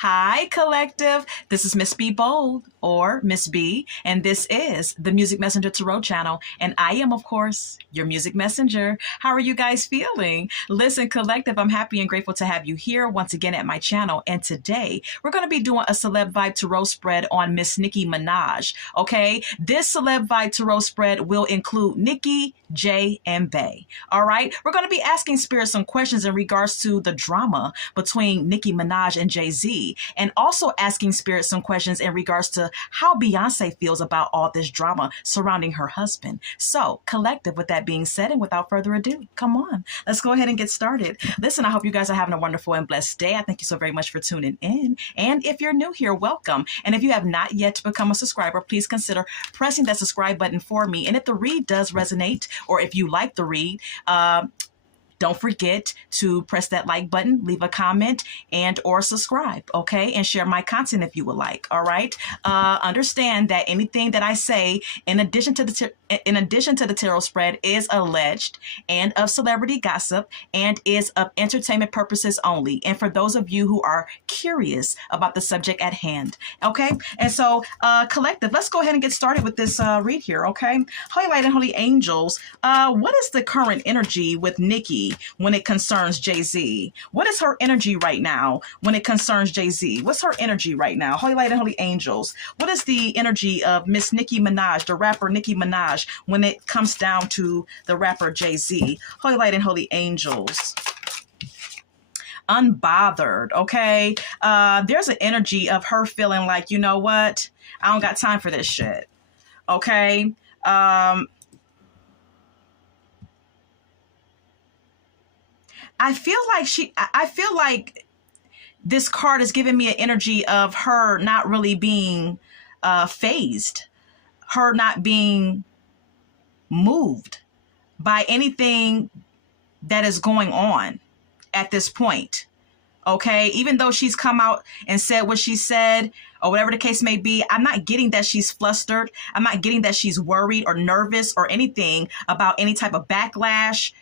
Hi, collective. This is Miss B Bold or Miss B, and this is the Music Messenger Tarot channel. And I am, of course, your music messenger. How are you guys feeling? Listen, collective, I'm happy and grateful to have you here once again at my channel. And today we're going to be doing a Celeb Vibe Tarot spread on Miss Nicki Minaj. Okay, this Celeb Vibe Tarot spread will include Nicki, Jay, and Bay. All right, we're going to be asking Spirit some questions in regards to the drama between Nicki Minaj and Jay-Z, and also asking Spirit some questions in regards to how Beyonce feels about all this drama surrounding her husband. So, collective, with that being said, and without further ado, come on, let's go ahead and get started. Listen, I hope you guys are having a wonderful and blessed day. I thank you so very much for tuning in. And if you're new here, welcome. And if you have not yet become a subscriber, please consider pressing that subscribe button for me. And if the read does resonate, or if you like the read, don't forget to press that like button, leave a comment, and or subscribe, okay? And share my content if you would like, all right? Understand that anything that I say, in addition to the tarot spread, is alleged and of celebrity gossip and is of entertainment purposes only. And for those of you who are curious about the subject at hand, okay? And so, collective, let's go ahead and get started with this read here, okay? Holy Light and Holy Angels, what is the current energy with Nicki when it concerns Jay-Z? What is her energy right now when it concerns Jay-Z? What's her energy right now? Holy Light and Holy Angels, what is the energy of Miss Nicki Minaj, the rapper Nicki Minaj, when it comes down to the rapper Jay-Z? Holy Light and Holy Angels. Unbothered, okay? There's an energy of her feeling like, you know what? I don't got time for this shit, okay? I feel like this card is giving me an energy of her not really being phased, her not being moved by anything that is going on at this point. Okay, even though she's come out and said what she said, or whatever the case may be, I'm not getting that she's flustered. I'm not getting that she's worried or nervous or anything about any type of backlash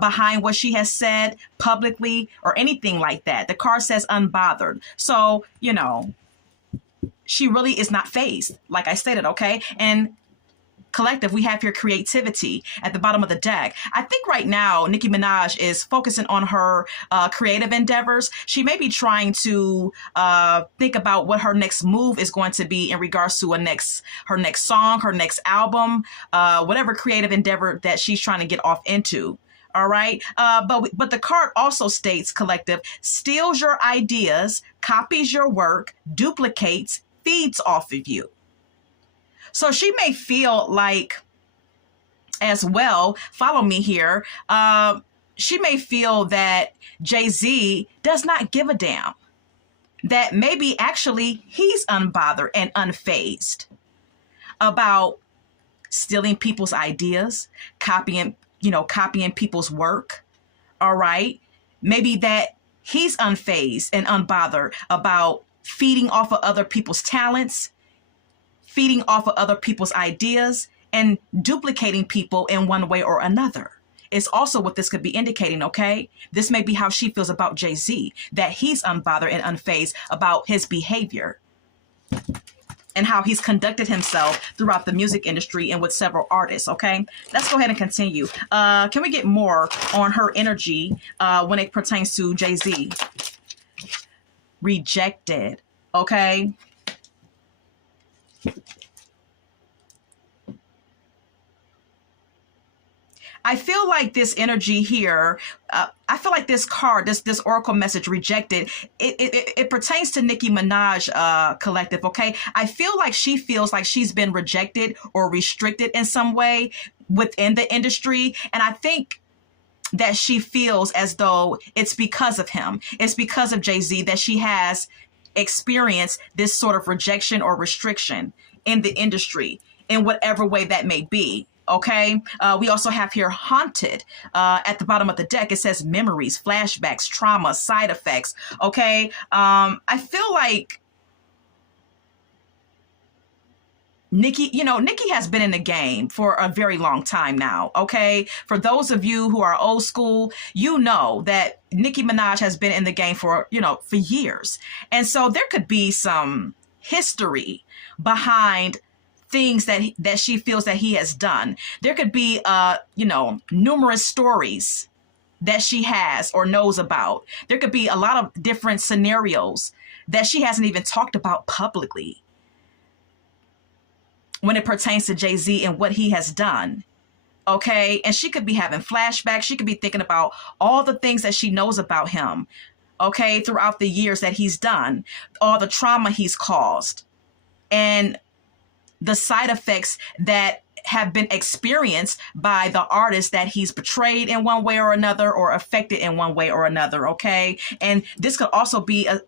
behind what she has said publicly or anything like that. The card says unbothered. So, you know, she really is not phased, like I stated, okay? And collective, we have here creativity at the bottom of the deck. I think right now Nicki Minaj is focusing on her creative endeavors. She may be trying to think about what her next move is going to be in regards to her next song, her next album, whatever creative endeavor that she's trying to get off into. All right. But the card also states, collective, steals your ideas, copies your work, duplicates, feeds off of you. So she may feel like, as well, follow me here, she may feel that Jay-Z does not give a damn, that maybe actually he's unbothered and unfazed about stealing people's ideas, copying people's work. All right. Maybe that he's unfazed and unbothered about feeding off of other people's talents, feeding off of other people's ideas, and duplicating people in one way or another. It's also what this could be indicating, okay? This may be how she feels about Jay-Z, that he's unbothered and unfazed about his behavior and how he's conducted himself throughout the music industry and with several artists, okay? Let's go ahead and continue. Can we get more on her energy when it pertains to Jay-Z? Rejected, okay? I feel like this energy here, I feel like this card, this oracle message, rejected, it pertains to Nicki Minaj, collective, okay? I feel like she feels like she's been rejected or restricted in some way within the industry. And I think that she feels as though it's because of him. It's because of Jay-Z that she has experienced this sort of rejection or restriction in the industry in whatever way that may be. Okay. We also have here haunted at the bottom of the deck. It says memories, flashbacks, trauma, side effects. Okay. I feel like Nicki, Nicki has been in the game for a very long time now, okay? For those of you who are old school, you know that Nicki Minaj has been in the game for years. And so there could be some history behind things that she feels that he has done. There could be numerous stories that she has or knows about. There could be a lot of different scenarios that she hasn't even talked about publicly when it pertains to Jay-Z and what he has done. Okay. And she could be having flashbacks. She could be thinking about all the things that she knows about him. Okay. Throughout the years that he's done, all the trauma he's caused, and the side effects that have been experienced by the artist that he's betrayed in one way or another, or affected in one way or another. Okay. And this could also be an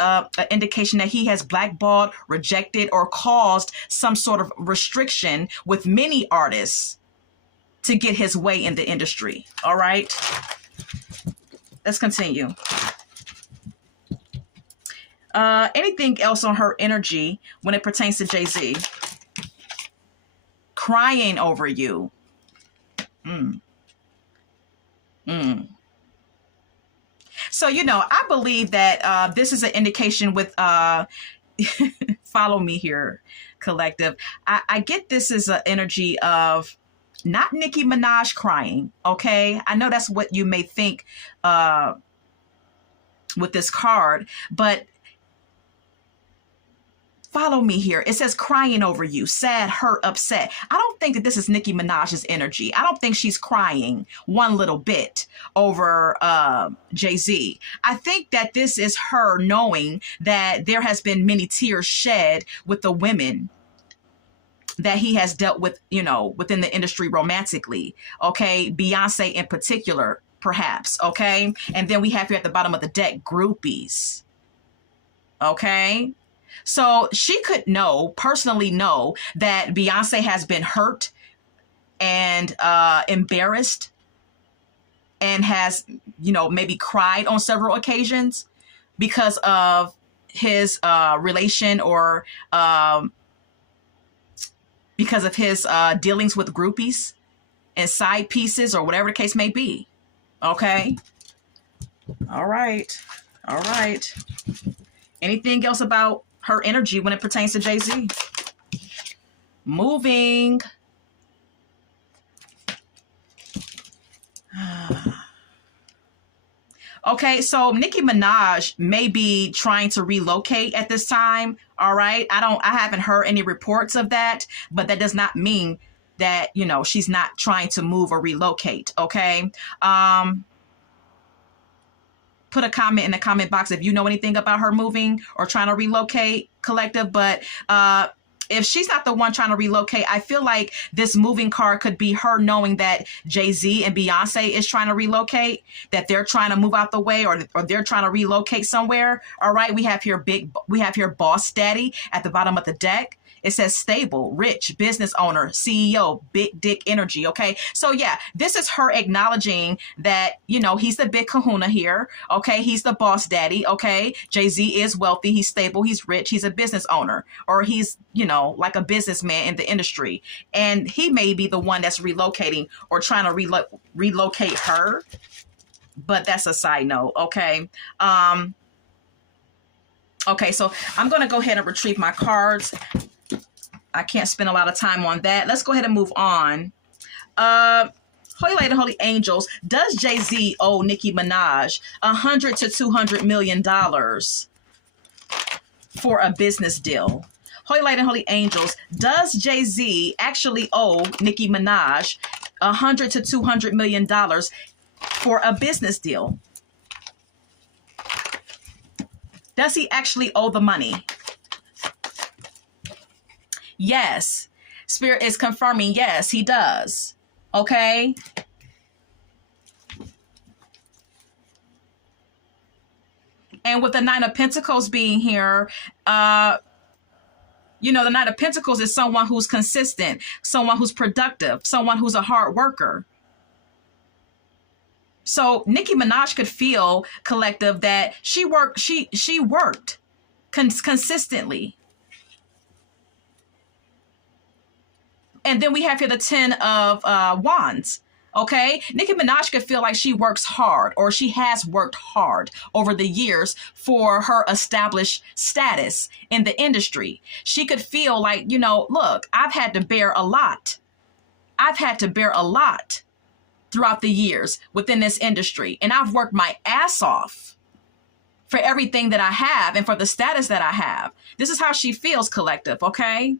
indication that he has blackballed, rejected, or caused some sort of restriction with many artists to get his way in the industry. All right. Let's continue. Anything else on her energy when it pertains to Jay-Z? Crying over you. So, I believe that this is an indication with, follow me here, collective. I get this as an energy of not Nicki Minaj crying, okay? I know that's what you may think with this card, but follow me here. It says crying over you, sad, hurt, upset. I don't think that this is Nicki Minaj's energy. I don't think she's crying one little bit over Jay-Z. I think that this is her knowing that there has been many tears shed with the women that he has dealt with, within the industry romantically. Okay. Beyonce in particular, perhaps. Okay. And then we have here at the bottom of the deck, groupies. Okay. So she could personally know that Beyonce has been hurt and embarrassed and has, maybe cried on several occasions because of his relation or because of his dealings with groupies and side pieces or whatever the case may be. Okay. All right. All right. Anything else about her energy when it pertains to Jay-Z? Moving. Okay, so Nicki Minaj may be trying to relocate at this time. All right. I haven't heard any reports of that, but that does not mean that, she's not trying to move or relocate. Okay. Put a comment in the comment box if you know anything about her moving or trying to relocate, collective. But if she's not the one trying to relocate, I feel like this moving card could be her knowing that Jay-Z and Beyonce is trying to relocate, that they're trying to move out the way, or they're trying to relocate somewhere. All right. We have here Boss Daddy at the bottom of the deck. It says stable, rich, business owner, CEO, big dick energy. Okay. So yeah, this is her acknowledging that, he's the big kahuna here. Okay. He's the boss daddy. Okay. Jay-Z is wealthy. He's stable. He's rich. He's a business owner, or he's, like a businessman in the industry. And he may be the one that's relocating or trying to relocate her. But that's a side note. Okay. Okay. So I'm going to go ahead and retrieve my cards. I can't spend a lot of time on that. Let's go ahead and move on. Holy Lady, Holy Angels, does Jay-Z owe Nicki Minaj $100 to $200 million for a business deal? Holy Lady, Holy Angels, does Jay-Z actually owe Nicki Minaj $100 to $200 million for a business deal? Does he actually owe the money? Yes. Spirit is confirming, yes, he does. Okay. And with the Nine of Pentacles being here, the Nine of Pentacles is someone who's consistent, someone who's productive, someone who's a hard worker. So Nicki Minaj could feel, collective, that she worked consistently. And then we have here the 10 of Wands. Okay, Nicki Minaj could feel like she works hard, or she has worked hard over the years for her established status in the industry. She could feel like, look, I've had to bear a lot. I've had to bear a lot throughout the years within this industry, and I've worked my ass off for everything that I have and for the status that I have. This is how she feels, collective, okay?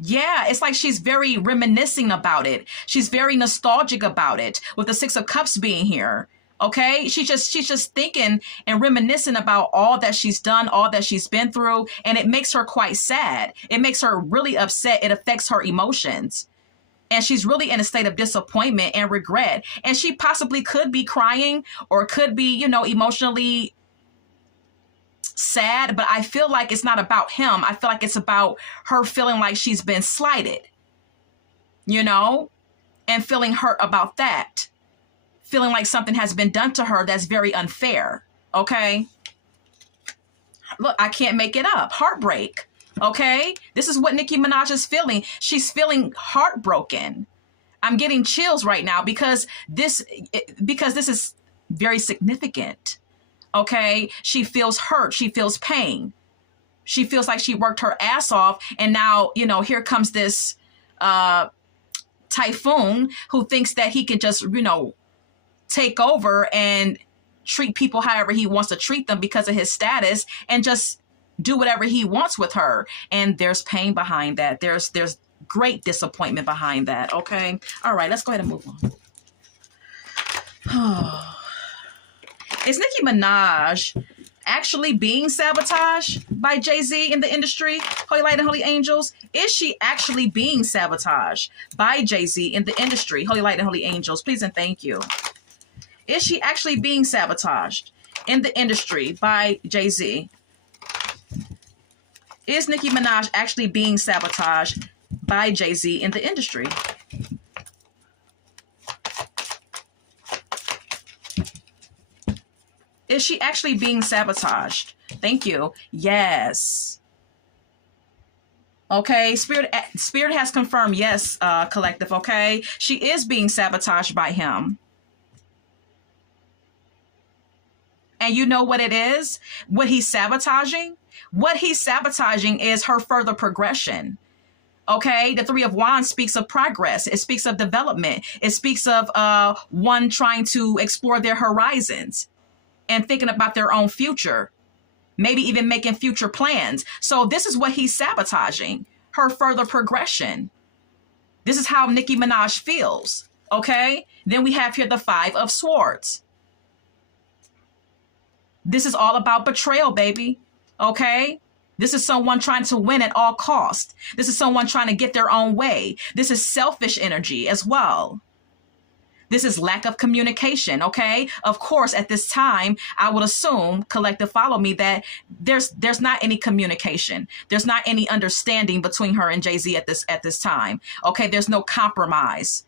Yeah, it's like she's very reminiscing about it. She's very nostalgic about it with the 6 of Cups being here. Okay, she's just thinking and reminiscing about all that she's done, all that she's been through, and it makes her quite sad. It makes her really upset. It affects her emotions. And she's really in a state of disappointment and regret. And she possibly could be crying or could be, emotionally sad, but I feel like it's not about him. I feel like it's about her feeling like she's been slighted, and feeling hurt about that. Feeling like something has been done to her that's very unfair. Okay. Look, I can't make it up. Heartbreak. Okay. This is what Nicki Minaj is feeling. She's feeling heartbroken. I'm getting chills right now because this is very significant. Okay. She feels hurt. She feels pain. She feels like she worked her ass off. And now, here comes this typhoon who thinks that he can just, take over and treat people however he wants to treat them because of his status and just do whatever he wants with her. And there's pain behind that. There's great disappointment behind that. Okay. All right. Let's go ahead and move on. Is Nicki Minaj actually being sabotaged by Jay-Z in the industry? Holy Light and Holy Angels. Is she actually being sabotaged by Jay-Z in the industry? Holy Light and Holy Angels, please and thank you. Is she actually being sabotaged in the industry by Jay-Z? Is Nicki Minaj actually being sabotaged by Jay-Z in the industry? Is she actually being sabotaged? Thank you. Yes. Okay, Spirit has confirmed yes, collective, okay? She is being sabotaged by him. And you know what it is? What he's sabotaging? What he's sabotaging is her further progression. Okay, the 3 of Wands speaks of progress. It speaks of development. It speaks of one trying to explore their horizons and thinking about their own future, maybe even making future plans. So this is what he's sabotaging, her further progression. This is how Nicki Minaj feels. Okay, then we have here the 5 of Swords. This is all about betrayal, baby. Okay? This is someone trying to win at all costs. This is someone trying to get their own way. This is selfish energy as well. This is lack of communication, okay? Of course, at this time, I would assume, collective follow me, that there's not any communication. There's not any understanding between her and Jay-Z at this time. Okay, there's no compromise.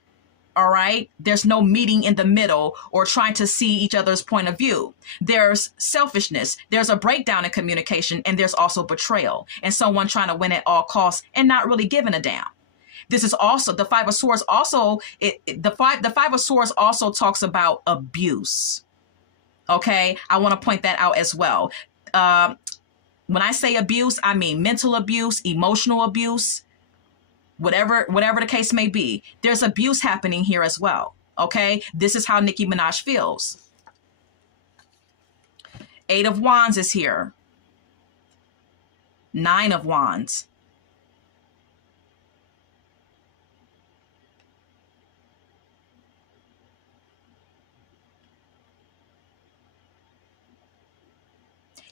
All right. There's no meeting in the middle or trying to see each other's point of view. There's selfishness. There's a breakdown in communication, and there's also betrayal and someone trying to win at all costs and not really giving a damn. This is also the 5 of Swords. Also, the five of Swords also talks about abuse. OK, I want to point that out as well. When I say abuse, I mean mental abuse, emotional abuse. Whatever the case may be, there's abuse happening here as well. Okay, this is how Nicki Minaj feels. 8 of Wands is here. 9 of Wands.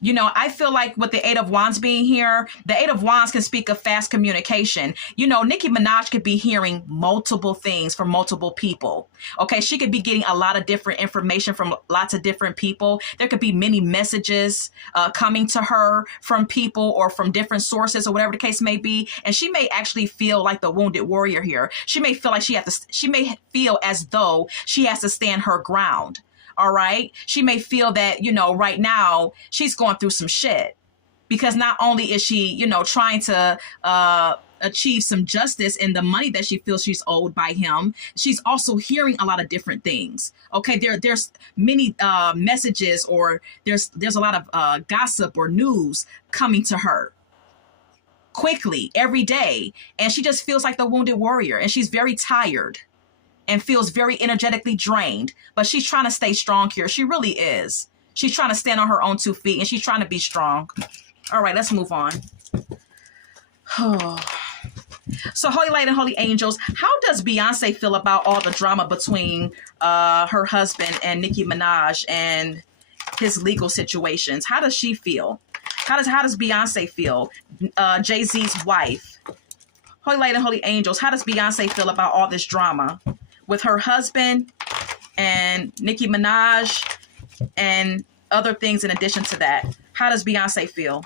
I feel like with the 8 of Wands being here, the 8 of Wands can speak of fast communication. Nicki Minaj could be hearing multiple things from multiple people. Okay, she could be getting a lot of different information from lots of different people. There could be many messages coming to her from people or from different sources or whatever the case may be. And she may actually feel like the wounded warrior here. She may feel like she may feel as though she has to stand her ground. All right. She may feel that, right now she's going through some shit. because not only is she, trying to achieve some justice in the money that she feels she's owed by him, she's also hearing a lot of different things. Okay, there's many messages, or there's a lot of gossip or news coming to her quickly every day, and she just feels like the wounded warrior, and she's very tired and feels very energetically drained, but she's trying to stay strong here. She really is. She's trying to stand on her own 2 feet, and she's trying to be strong. All right, let's move on. So, Holy Light and Holy Angels, how does Beyonce feel about all the drama between her husband and Nicki Minaj and his legal situations? How does she feel? How does Beyonce feel? Jay-Z's wife. Holy Light and Holy Angels, how does Beyonce feel about all this drama with her husband and Nicki Minaj and other things in addition to that? How does Beyonce feel?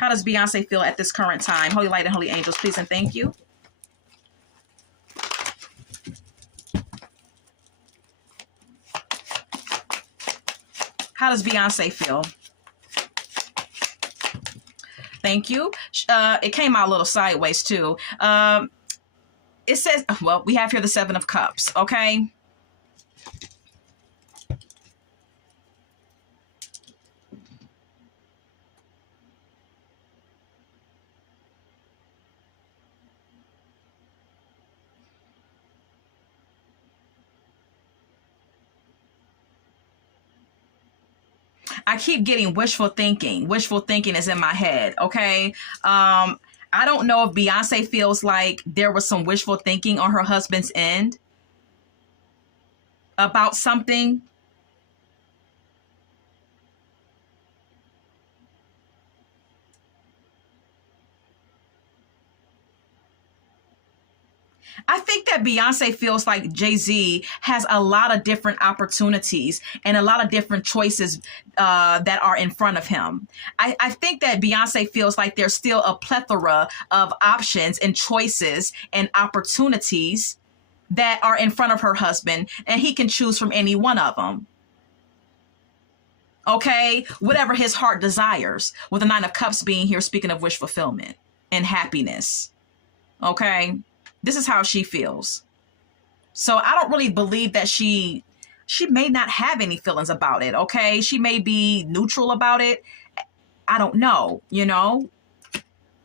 How does Beyonce feel at this current time? Holy Light and Holy Angels, please and thank you. How does Beyonce feel? Thank you. It came out a little sideways too. It says, well, we have here the 7 of Cups, okay? I keep getting wishful thinking. Wishful thinking is in my head, okay? I don't know if Beyonce feels like there was some wishful thinking on her husband's end about something. I think that Beyonce feels like Jay-Z has a lot of different opportunities and a lot of different choices that are in front of him. I think that Beyonce feels like there's still a plethora of options and choices and opportunities that are in front of her husband, and he can choose from any one of them. Okay, whatever his heart desires, with the 9 of Cups being here, speaking of wish fulfillment and happiness. Okay, this is how she feels. So I don't really believe that she may not have any feelings about it. Okay, she may be neutral about it. I don't know, you know.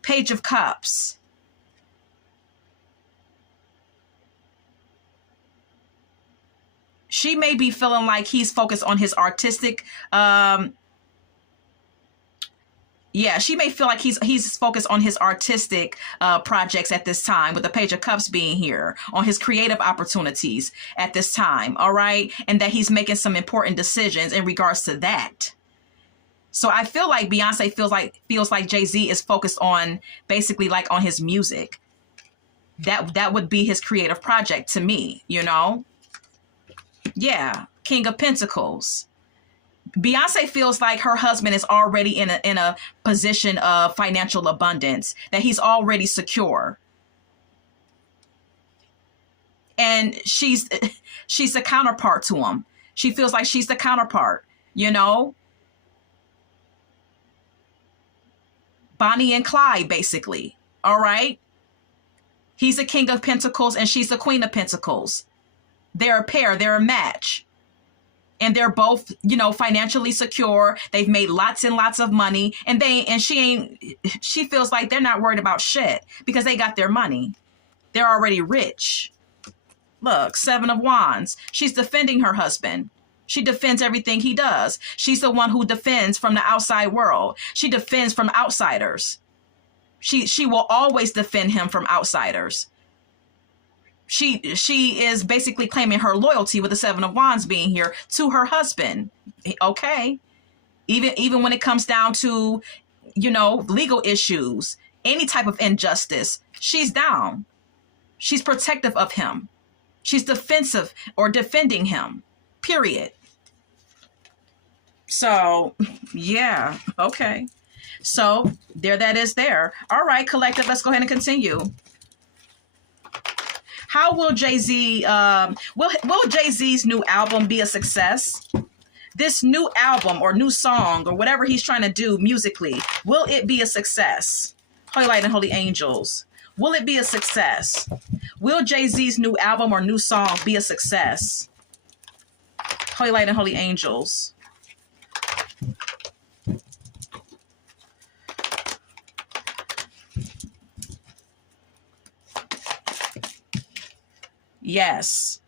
Page of Cups. She may be feeling like he's focused on his artistic, she may feel like he's focused on his artistic projects at this time, with the Page of Cups being here, on his creative opportunities at this time, all right? And that he's making some important decisions in regards to that. So I feel like Beyonce feels like Jay-Z is focused on basically like on his music. That would be his creative project to me, you know? Yeah, King of Pentacles. Beyonce feels like her husband is already in a position of financial abundance, that he's already secure. And she's the counterpart to him. She feels like she's the counterpart, you know? Bonnie and Clyde, basically. All right? He's the King of Pentacles and she's the Queen of Pentacles. They're a pair, they're a match. And they're both, you know, financially secure. They've made lots and lots of money. And she feels like they're not worried about shit because they got their money. They're already rich. Look, 7 of Wands. She's defending her husband. She defends everything he does. She's the one who defends from the outside world. She defends from outsiders. She will always defend him from outsiders. She is basically claiming her loyalty, with the 7 of Wands being here, to her husband. Okay. Even when it comes down to, you know, legal issues, any type of injustice, she's down. She's protective of him. She's defensive or defending him, period. So, yeah. Okay. So there that is there. All right, collective, let's go ahead and continue. How will Jay-Z, will Jay-Z's new album be a success? this new album or new song or whatever he's trying to do musically, will it be a success? Holy Light and Holy Angels. Will it be a success? Will Jay-Z's new album or new song be a success? Holy Light and Holy Angels. Yes.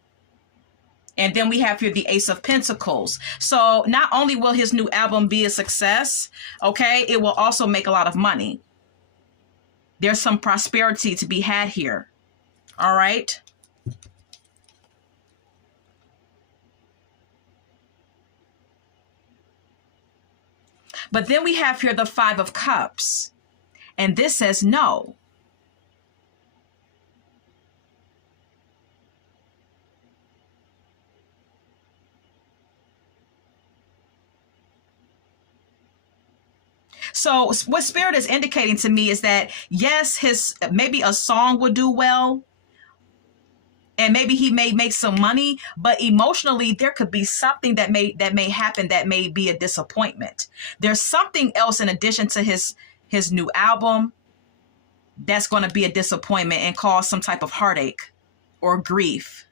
And then we have here the Ace of Pentacles. So not only will his new album be a success, okay, it will also make a lot of money. There's some prosperity to be had here. All right. But then we have here the Five of Cups. And this says no. So what Spirit is indicating to me is that, yes, maybe a song would do well, and maybe he may make some money, but emotionally there could be something that may happen that may be a disappointment. There's something else in addition to his new album that's going to be a disappointment and cause some type of heartache or grief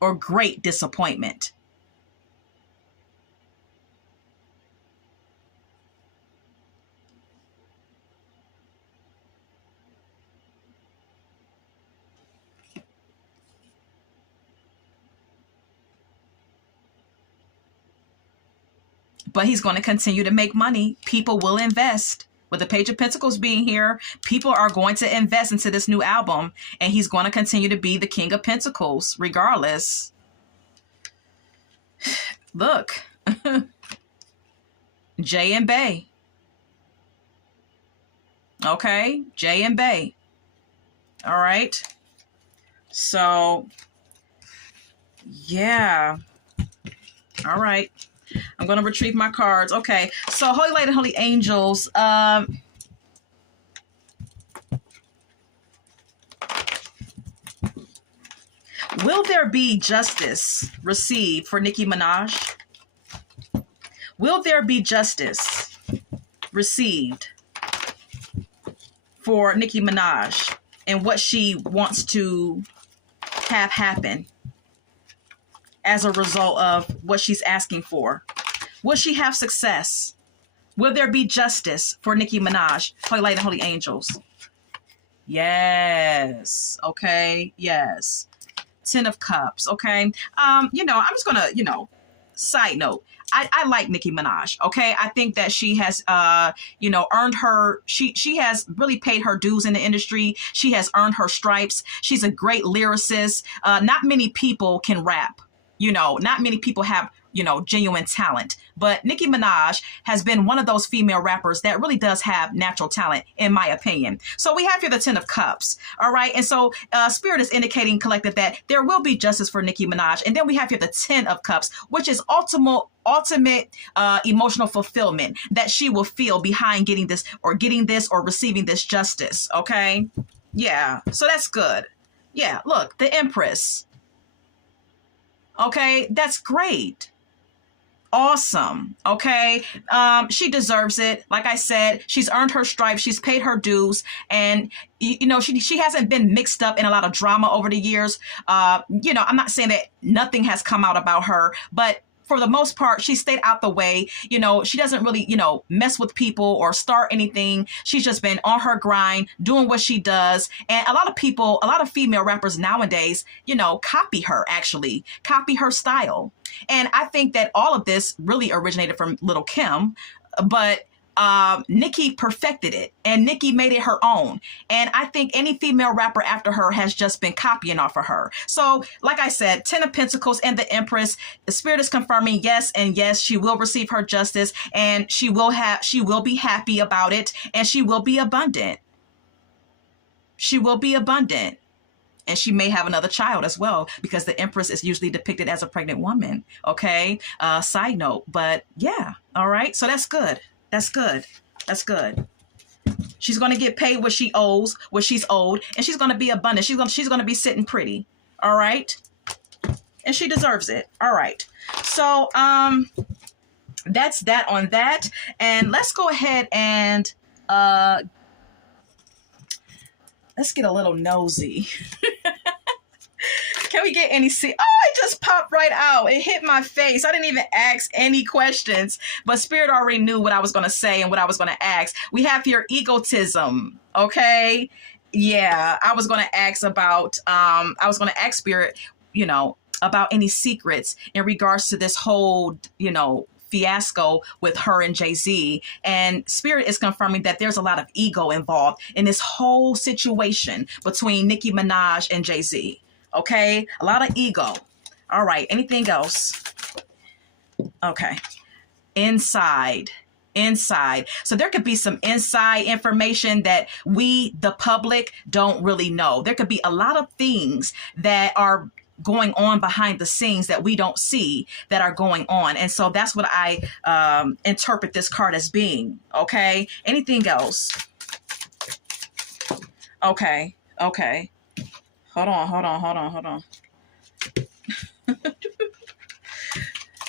or great disappointment. But he's going to continue to make money. People will invest. With the Page of Pentacles being here, people are going to invest into this new album, and he's going to continue to be the King of Pentacles regardless. Look. Jay and Bay. Okay, Jay and Bay. All right. So, yeah. All right. I'm going to retrieve my cards. Okay. So, Holy Light and Holy Angels. Will there be justice received for Nicki Minaj? Will there be justice received for Nicki Minaj and what she wants to have happen as a result of what she's asking for? Will she have success? Will there be justice for Nicki Minaj? Holy Light and Holy Angels. Yes. Okay. Yes. Ten of Cups. Okay. I'm just gonna, side note. I like Nicki Minaj. Okay. I think that she has, earned her, she has really paid her dues in the industry. She has earned her stripes. She's a great lyricist. Not many people can rap. Not many people have, genuine talent. But Nicki Minaj has been one of those female rappers that really does have natural talent, in my opinion. So we have here the Ten of Cups. All right. And so Spirit is indicating, collective, that there will be justice for Nicki Minaj. And then we have here the Ten of Cups, which is ultimate emotional fulfillment that she will feel behind getting this or receiving this justice. Okay. Yeah. So that's good. Yeah. Look, the Empress. Okay, that's great. Awesome. Okay. She deserves it. Like I said, she's earned her stripes. She's paid her dues. And, she hasn't been mixed up in a lot of drama over the years. I'm not saying that nothing has come out about her, but for the most part, she stayed out the way. She doesn't really, mess with people or start anything. She's just been on her grind, doing what she does. And a lot of female rappers nowadays, copy her style. And I think that all of this really originated from Lil' Kim, but Nicki perfected it, and Nicki made it her own. And I think any female rapper after her has just been copying off of her. So, like I said, Ten of Pentacles and the Empress, the Spirit is confirming yes, and yes, she will receive her justice, and she will be happy about it, and she will be abundant. She will be abundant. And she may have another child as well, because the Empress is usually depicted as a pregnant woman. Okay. Side note, but yeah. All right. So that's good. That's good. That's good. She's going to get paid what she owes, what she's owed, and she's going to be abundant. She's going to be sitting pretty. All right. And she deserves it. All right. So, that's that on that. And let's go ahead and uh let's get a little nosy. Can we get any see? Oh, it just popped right out. It hit my face. I didn't even ask any questions, but Spirit already knew what I was going to say and what I was going to ask. We have here egotism. Okay. Yeah. I was going to ask about, Spirit, about any secrets in regards to this whole, fiasco with her and Jay-Z. And Spirit is confirming that there's a lot of ego involved in this whole situation between Nicki Minaj and Jay-Z. Okay, a lot of ego. All right, anything else? Okay, inside. So there could be some inside information that we, the public, don't really know. There could be a lot of things that are going on behind the scenes that we don't see that are going on. And so that's what I interpret this card as being. Okay, anything else? Okay. Hold on.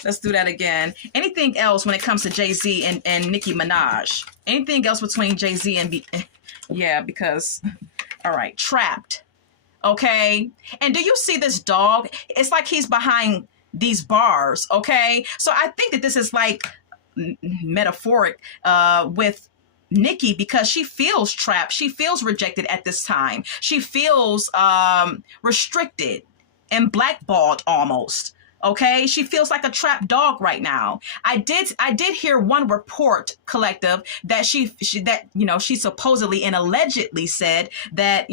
Let's do that again. Anything else when it comes to Jay-Z and Nicki Minaj? Anything else between Jay-Z and yeah, because, all right, trapped. Okay. And do you see this dog? It's like he's behind these bars. Okay. So I think that this is like metaphoric with Nicki, because she feels trapped. She feels rejected at this time. She feels restricted and blackballed almost. Okay, she feels like a trapped dog right now. I did hear one report, Collective, that she supposedly and allegedly said that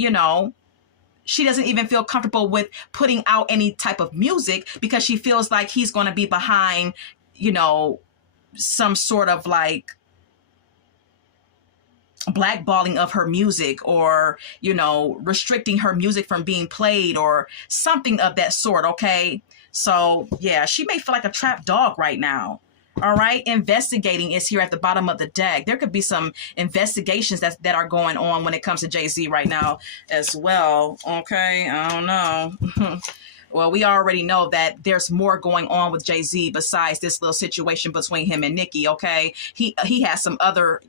she doesn't even feel comfortable with putting out any type of music because she feels like he's going to be behind some sort of like blackballing of her music, or restricting her music from being played or something of that sort. Okay, so yeah, she may feel like a trapped dog right now. All right, investigating is here at the bottom of the deck. There could be some investigations that are going on when it comes to Jay-Z right now as well. Okay, I don't know. Well, we already know that there's more going on with Jay-Z besides this little situation between him and Nicki. Okay, he has some other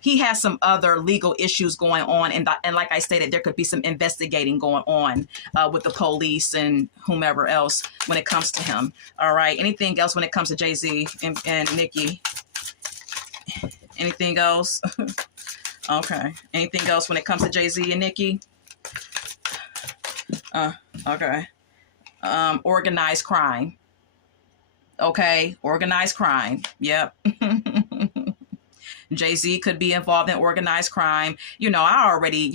he has some other legal issues going on. And like I stated, there could be some investigating going on with the police and whomever else when it comes to him. All right. Anything else when it comes to Jay-Z and Nicki? Anything else? Okay. Anything else when it comes to Jay-Z and Nicki? Okay. Organized crime. Okay. Organized crime. Yep. Jay-Z could be involved in organized crime. I already,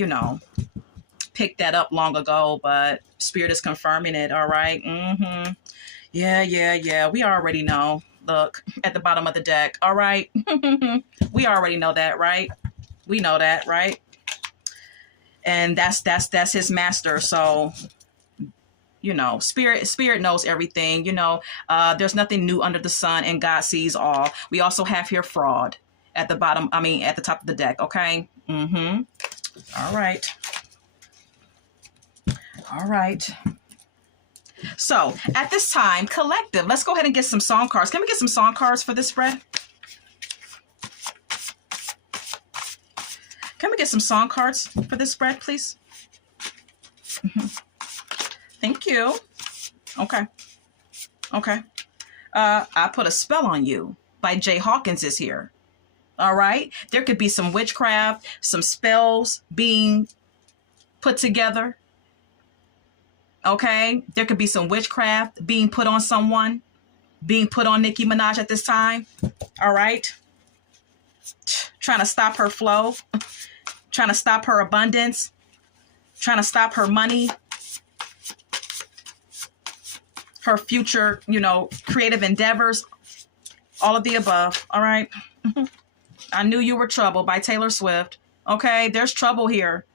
picked that up long ago, but Spirit is confirming it. All right. Mm-hmm. Yeah. We already know. Look at the bottom of the deck. All right. We already know that, right? We know that, right? And that's his master. So, Spirit knows everything. There's nothing new under the sun, and God sees all. We also have here fraud at the bottom, at the top of the deck, okay? Mm-hmm. All right. So, at this time, Collective, let's go ahead and get some song cards. Can we get some song cards for this spread? Can we get some song cards for this spread, please? Mm-hmm. Thank you. Okay. I Put a Spell on You by Jay Hawkins is here. All right. There could be some witchcraft, some spells being put together. Okay. There could be some witchcraft being put on someone, being put on Nicki Minaj at this time. All right. Trying to stop her flow, trying to stop her abundance, trying to stop her money, her future, creative endeavors, all of the above. All right. I Knew You Were Trouble by Taylor Swift. Okay, there's trouble here.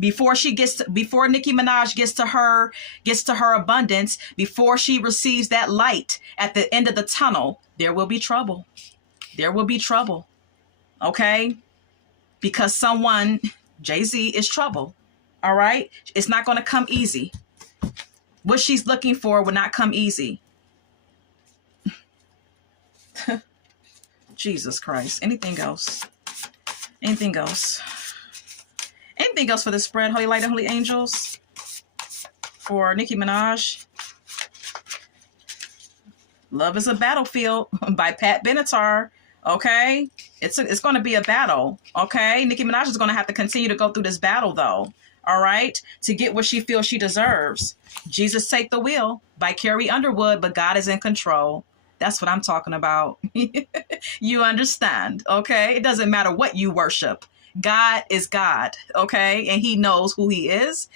Before Nicki Minaj gets to her abundance, before she receives that light at the end of the tunnel, there will be trouble. There will be trouble. Okay? Because Jay-Z is trouble. All right? It's not going to come easy. What she's looking for will not come easy. Jesus Christ. Anything else? Anything else? Anything else for the spread, Holy Light and Holy Angels? For Nicki Minaj? Love is a Battlefield by Pat Benatar. Okay? It's going to be a battle. Okay? Nicki Minaj is going to have to continue to go through this battle, though. All right? To get what she feels she deserves. Jesus Take the Wheel by Carrie Underwood, but God is in control. That's what I'm talking about. You understand, okay? It doesn't matter what you worship. God is God, okay? And he knows who he is.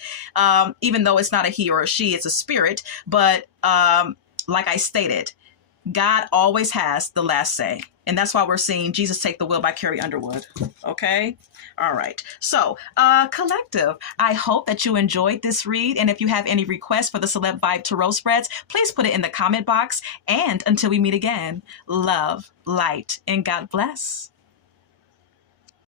Even though it's not a he or a she, it's a spirit. But like I stated, God always has the last say. And that's why we're seeing Jesus Take the Wheel by Carrie Underwood. Okay? All right. So, collective, I hope that you enjoyed this read. And if you have any requests for the Celeb Vibe Tarot spreads, please put it in the comment box. And until we meet again, love, light, and God bless.